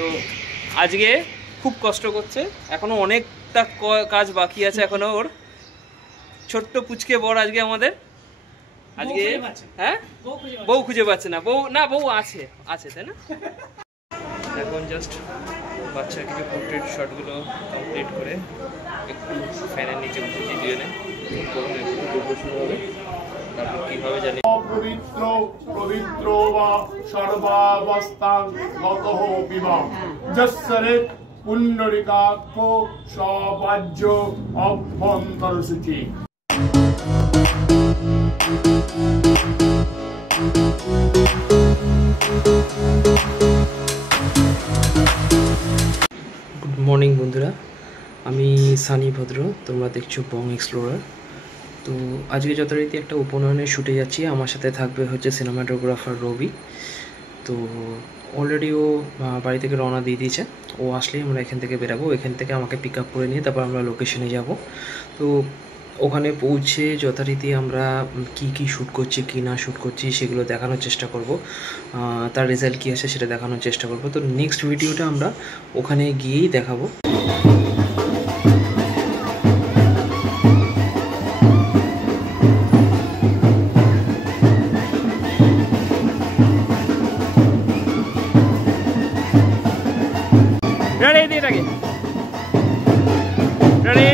তো আজকে খুব কষ্ট করছে, এখনো অনেকটা কাজ বাকি আছে এখনো ওর। ছোট্ট পুচকে বড় আজকে আমাদের, আজকে হ্যাঁ বউ খুঁজে পাচ্ছে না, বউ আছে তাই না। এখন জাস্ট বাচ্চার কিছু পোর্ট্রেট শটগুলো কমপ্লিট করে একটু ফ্যানের নিচে বসেছি দুজনে, হবে তারপর কী হবে জানি। পবিত্র পবিত্র বা সর্বাবস্থান গতঃ বিবাহ যস্যরে পুণ্ডরিকাক্ষ সবাজ্য অভ্যন্তরসূচি। গুড মর্নিং বন্ধুরা, আমি সানি ভদ্র, তোমরা দেখছো বং এক্সপ্লোরার। তো আজকে যথারীতি একটা উপনয়নের শ্যুটে যাচ্ছি, আমার সাথে থাকবে হচ্ছে সিনেমাটোগ্রাফার রবি। তো অলরেডি ও বাড়ি থেকে রওনা দিয়ে দিয়েছে, ও আসলেই আমরা এখান থেকে বেরাবো, এখান থেকে আমাকে পিক আপ করে নিয়ে তারপর আমরা লোকেশনে যাব। তো ওখানে পৌঁছে যথারীতি আমরা কি শ্যুট করছি কি না শ্যুট করছি সেগুলো দেখানোর চেষ্টা করব, তার রেজাল্ট কী আসে সেটা দেখানোর চেষ্টা করব। তো নেক্সট ভিডিওটা আমরা ওখানে গিয়েই দেখাবো। Ready, দিয়ে থাকে ready.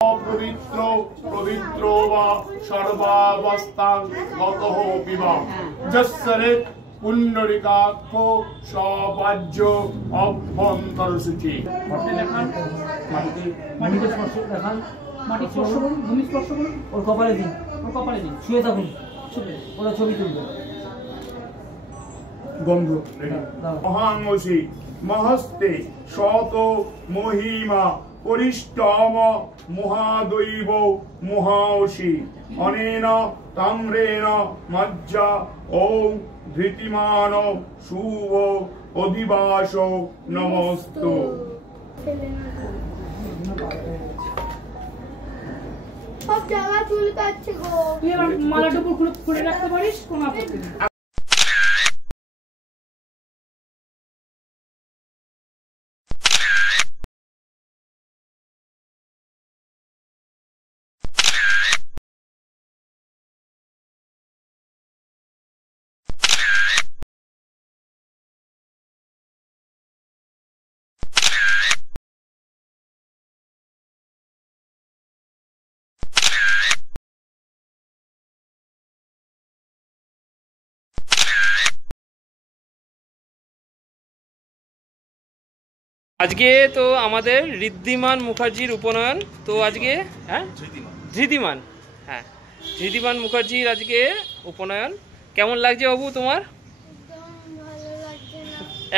পবিত্র পবিত্র বা সর্বাবস্থাং গতঃ পিবা যস্সরে পুণ্ডরিকাক্ষ সবাজ্য অভ্যন্তর সূচি। মাটি দেখান, মাটিতে স্পর্শ দেখান, মাটি স্পর্শ করুন, ভূমি স্পর্শ করুন, ওর কপালে দিন, ওর কপালে দিন, শুয়ে থাকুন, ওরা ছবি তুলবে। গন্ধ মহাংসি মহস্তে শত মহিমা পরিষ্টম মহাদৈব মহাওষি অনেন তাম্রেণ মজ্জা ও ধৃতিমান শুভ অধিবাস নমস্তু। সব জায়গা চুল কাটছে গো। তুই এবার মালাটুকু খুলে রাখতে পারিস, কোনো আপত্তি নেই। আজকে তো আমাদের ঋদ্ধিমান মুখার্জির উপনয়ন। তো আজকে হ্যাঁ ধৃতিমান, হ্যাঁ ধৃতিমান মুখার্জির আজকে উপনয়ন। কেমন লাগছে বাবু তোমার?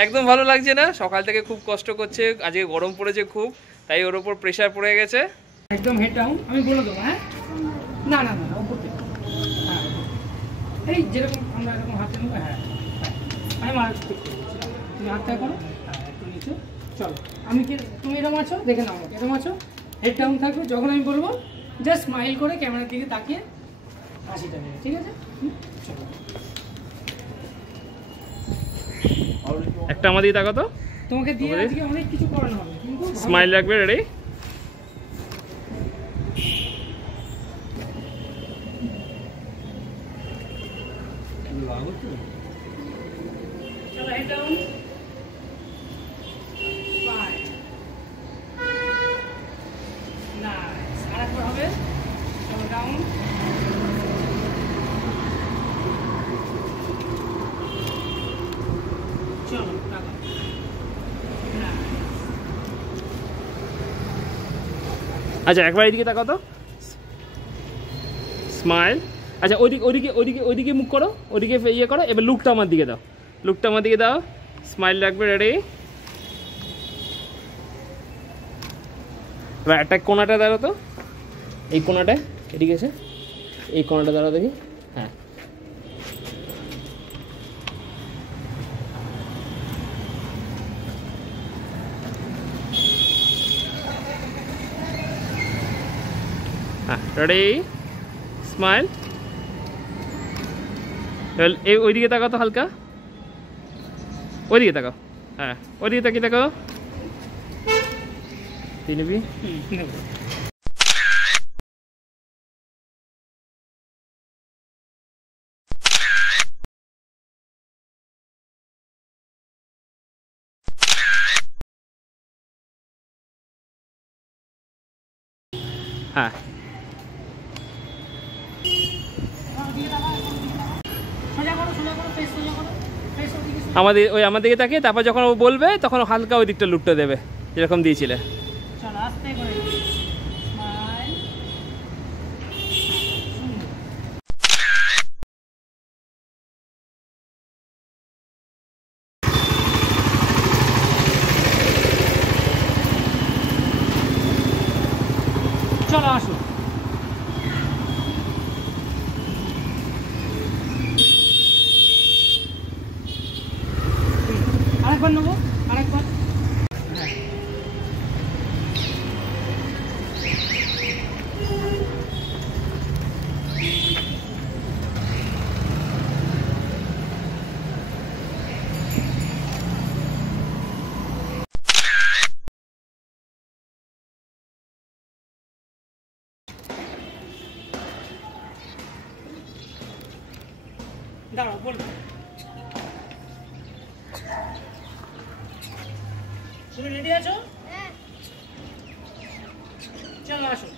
একদম ভালো লাগছে না? সকাল থেকে খুব কষ্ট করছে, আজকে গরম পড়েছে খুব, তাই ওর ওপর প্রেশার পড়ে গেছে। একদম হেড ডাউন, আমি বলে দেবো। হ্যাঁ, না না না, ওপর থেকে। হ্যাঁ, এই যেরকম আমরা এরকম হাতে নেবো। হ্যাঁ, আমি মারা তুমি হাতটা করো। হ্যাঁ, একটু নিচু। চলো, আমি কি তুমি এরকম আছো, দেখে নাও আমাকে এরকম আছো, হেড ডাউন থাকবে। যখন আমি বলবো জাস্ট স্মাইল করে ক্যামেরার দিকে তাকিয়ে হাসিটা নেবে, ঠিক আছে? চলো, একটা আমার দিকে তাকাতো, তোমাকে দিয়ে আজকে অনেক কিছু করানো হবে, কিন্তু স্মাইল রাখবে। রেডি? চলো, হেড ডাউন। আরেকবার হবে। চলো, ডাউন। চলো, টাকা। আচ্ছা, একবার এইদিকে তাকাও তো, স্মাইল। আচ্ছা, ওইদিকে ওইদিকে ওইদিকে ওইদিকে মুখ করো, ওইদিকে ইয়ে করো। এবার লুকটা আমার দিকে দাও, লুকটা আমার দিকে দাও, স্মাইল রাখবে। রেডি? এবার একটা কোনাটা দাঁড়াও তো, এই কোনাটা এদিকে এসে এই কোনাটা দাঁড়াও দেখি। হ্যাঁ, হ্যাঁ, রেডি? স্মাইল। এই ওইদিকে তাকাও তো, হালকা ওইদিকে তাকাও। হ্যাঁ, ওইদিকে তাকিয়ে তাকাও। তিনবি হ্যাঁ, আমাদের ওই আমার দিকে তাকিয়ে, তারপর যখন ও বলবে তখন হালকা ওই দিকটা লুকটা দেবে যেরকম দিয়েছিলে। চলো, আস্তে করে স্মাইল। চলো, আসো। আরেকবার নেবো, আরেকবার। দাঁড়াও, বলবো। তুমি রেডি আছো? চলো, আসো।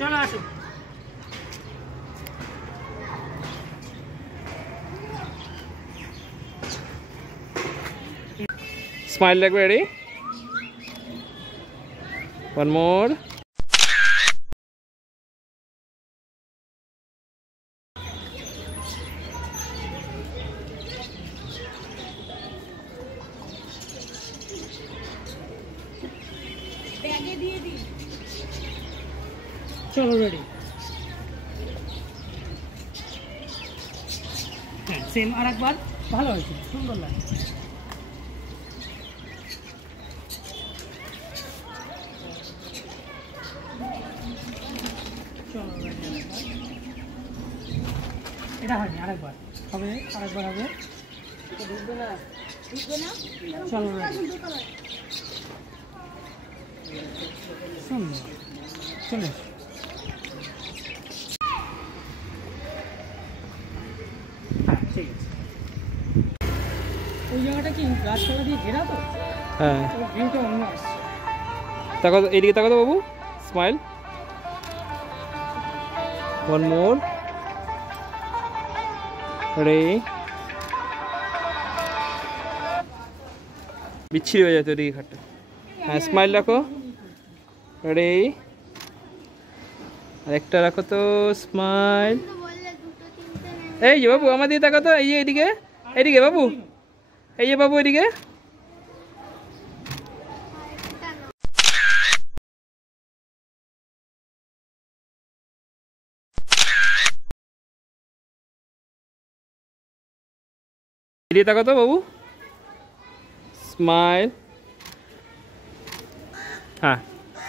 চলো আসো। স্মাইল রাখবে, রেডি, ওয়ান মোর। চলো রেডি। হ্যাঁ সেম আর একবার, ভালো হয়েছে, সুন্দর লাগে। চলো রেডি, এটা হয়নি, আরেকবার হবে, আরেকবার হবে। চলো রেডি, সুন্দর, চলে এসো। হ্যাঁ ঠিক আছে। ওই জায়গাটা কি গাছপালা দিয়ে ঘেরা তো, হ্যাঁ ওই ভিউটা অন্য আসছে। তাকাও, এইদিকে তাকাও তো বাবু, স্মাইল, ওয়ান মোর, রেডি। বিচ্ছিরি হয়ে যেত ওদিকে ঘাটটা। হ্যাঁ স্মাইল রাখো, রেডি, আরেকটা রাখো তো, স্মাইল। বললে দুটো তিনটে এই যে বাবু আমার দিকে তাকাও তো, এই যে এদিকে, এইদিকে বাবু, এই যে বাবু এদিকে। এদিকে তাকাও তো বাবু, স্মাইল। হ্যাঁ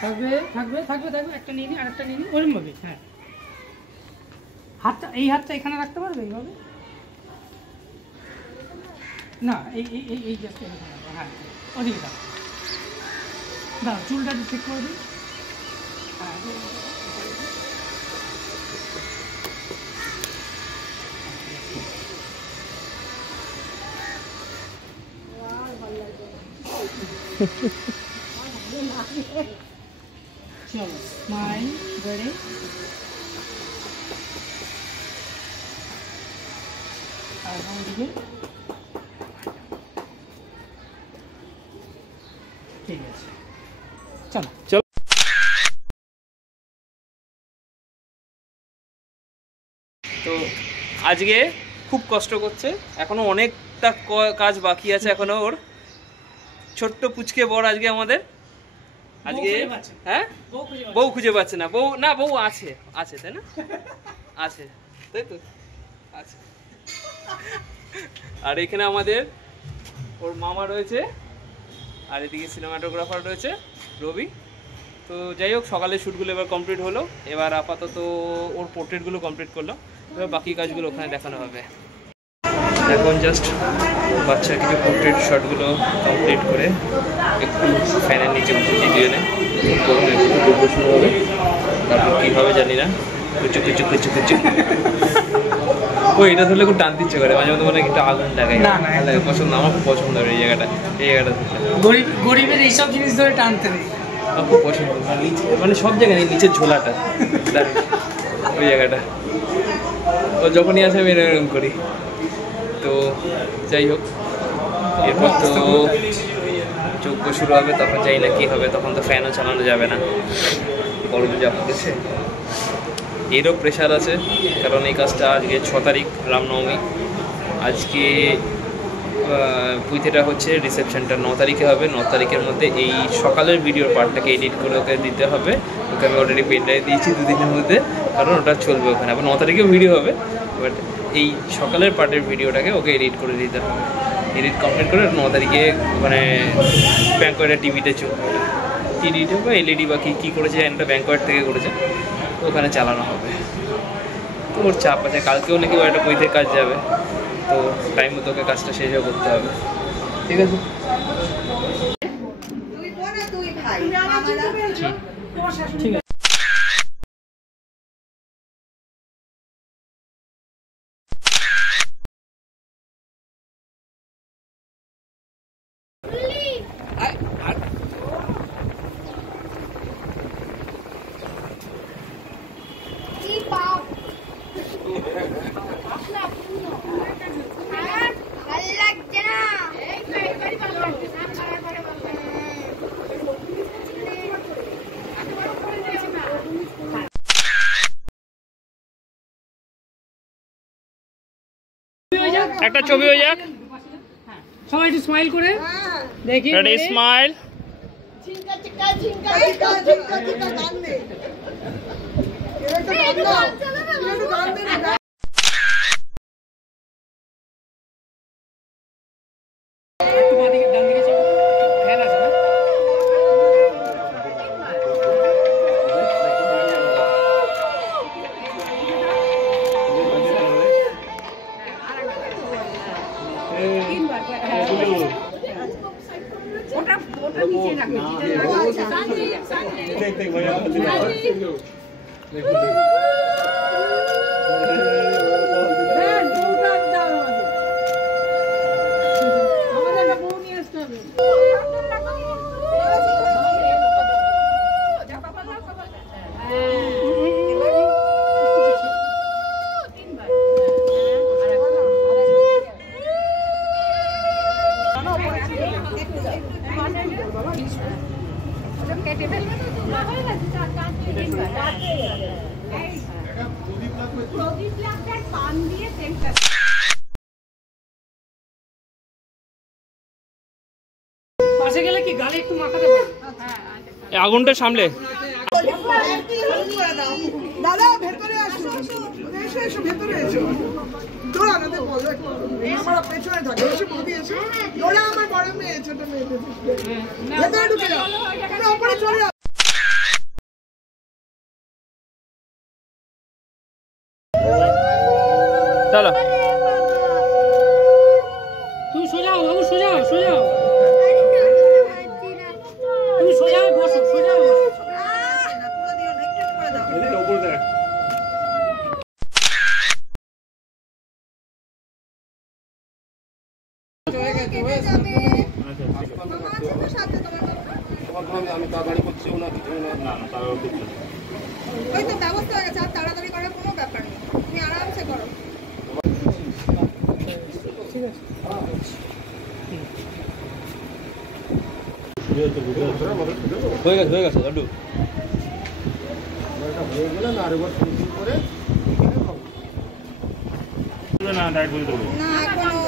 থাকবে থাকবে থাকবে থাকবে, একটা নিয়ে নি, আরেকটা নিয়ে নি, ওরকম ভাবে। হ্যাঁ হাতটা, এই হাতটা এখানে রাখতে পারবে এইভাবে? না এই এই এই এই জাস্ট এখানে রাখো। হ্যাঁ ওদিকে দাও, দাও চুলটা একটু ঠিক করে দিই। হ্যাঁ চলো স্মাইল, রেডি। আর ওদিকে ঠিক আছে, চলো। চলো। তো আজকে খুব কষ্ট করছে, এখনো অনেকটা কাজ বাকি আছে এখনো ওর। ছোট্ট পুচকে বড় আজকে আমাদের, আজকে হ্যাঁ বউ খুঁজে পাচ্ছে না। বউ না, বউ আছে, আছে তাই না, আছে তাই তো, আছে। আর এখানে আমাদের ওর মামা রয়েছে, আর এদিকে সিনেমাটোগ্রাফার রয়েছে রবি। তো যাই হোক, সকালের শ্যুটগুলো এবার কমপ্লিট হলো, এবার আপাতত ওর পোর্ট্রেটগুলো কমপ্লিট করলো, এবার বাকি কাজগুলো ওখানে দেখানো হবে। এখন জাস্ট বাচ্চার কিছু পোর্ট্রেট শটগুলো কমপ্লিট করে একটু ফ্যানের নিচে বসে দিয়ে নেয়, একটু শুরু হবে, তারপর কী হবে জানি না। কুচু কুচু কুচু কুচু, ও এটা ধরলে খুব টানতে ইচ্ছে করে, মাঝে মধ্যে মনে একটু আগুন লাগাই, লাগে পছন্দ, আমার খুব পছন্দ এই জায়গাটা, এই জায়গাটা গরিবের এইসব জিনিস ধরে টানতে নেই, আমার খুব পছন্দ। মানে সব জায়গায় নিচের ঝোলাটা, ওই জায়গাটা ও যখনই আসে আমি এরকম করি। তো যাই হোক, এরপর তো যজ্ঞ শুরু হবে, তখন যাই না কী হবে, তখন তো ফ্যানও চালানো যাবে না, গরম যা পড়েছে। এরও প্রেশার আছে, কারণ এই কাজটা আজকে 6 তারিখ রামনবমী, আজকে পুঁথিটা হচ্ছে, রিসেপশনটা 9 তারিখে হবে। 9 তারিখের মধ্যে এই সকালের ভিডিওর পার্টটাকে এডিট করে ওকে দিতে হবে, ওকে আমি অলরেডি পেন ড্রাইভ দিয়েছি 2 দিনের মধ্যে, কারণ ওটা চলবে ওখানে। আবার 9 তারিখেও ভিডিও হবে, বাট এই সকালের পার্টের ভিডিওটাকে ওকে এডিট করে দিতে হবে। এডিট কমপ্লিট করে 9 তারিখে মানে ব্যাঙ্কয়েটের টিভিতে চলবে, টিভিতে বা এলইডি বা কী করেছে এটা ব্যাঙ্কয়েট থেকে করেছে, ওখানে চালানো হবে। তো ওর চাপ আছে, কালকেও নাকি ও একটা বইতে কাজ যাবে, তো টাইম মতো ওকে কাজটা শেষও করতে হবে। ঠিক আছে, ঠিক আছে। একটা ছবি হয়ে যাক। সবাই একটু স্মাইল করে দেখি। Ready, smile. পাশে গেলে কি গালে একটু মাখাতে পারবে? আগুনটা সামলে। দাদা ভেতরে আসো, এসো এসো ভেতরে এসো। দোড়া না বলো আমার পেছনে থাকে, এসে বৌদি এসো। দোড়া আমার বড় মেয়ে, ছোট মেয়ে ভেতরে ঢুকে যাও, তোমরা উপরে চলে যাও। চলো তুমি সোজা হও বাবু, সোজা হও, সোজা হও। তুমি সোজা হয়ে বসো, সোজা হয়ে বসো। ওই তো ব্যবস্থা হয়ে গেছে, আর তাড়াতাড়ি করার কোনো ব্যাপার নেই, তুমি আরামসে করো। হয়ে গেছে লাড্ডু। না ডাইরেক্ট বলে দেবো। না এখনো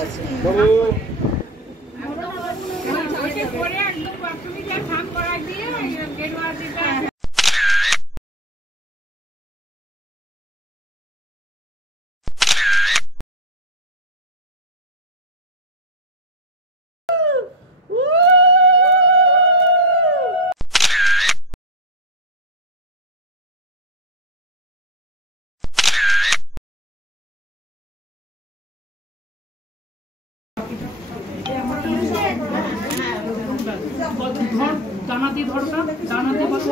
ধর, দানা দিয়ে ধরটা, দানা দিয়ে বসো।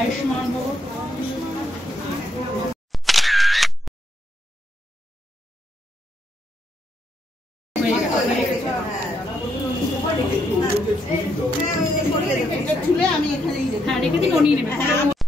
আয়ুষ্মান ভব। চুলে আমি এখানেই হ্যাঁ রেখে দিন, ও নিয়ে নেবে।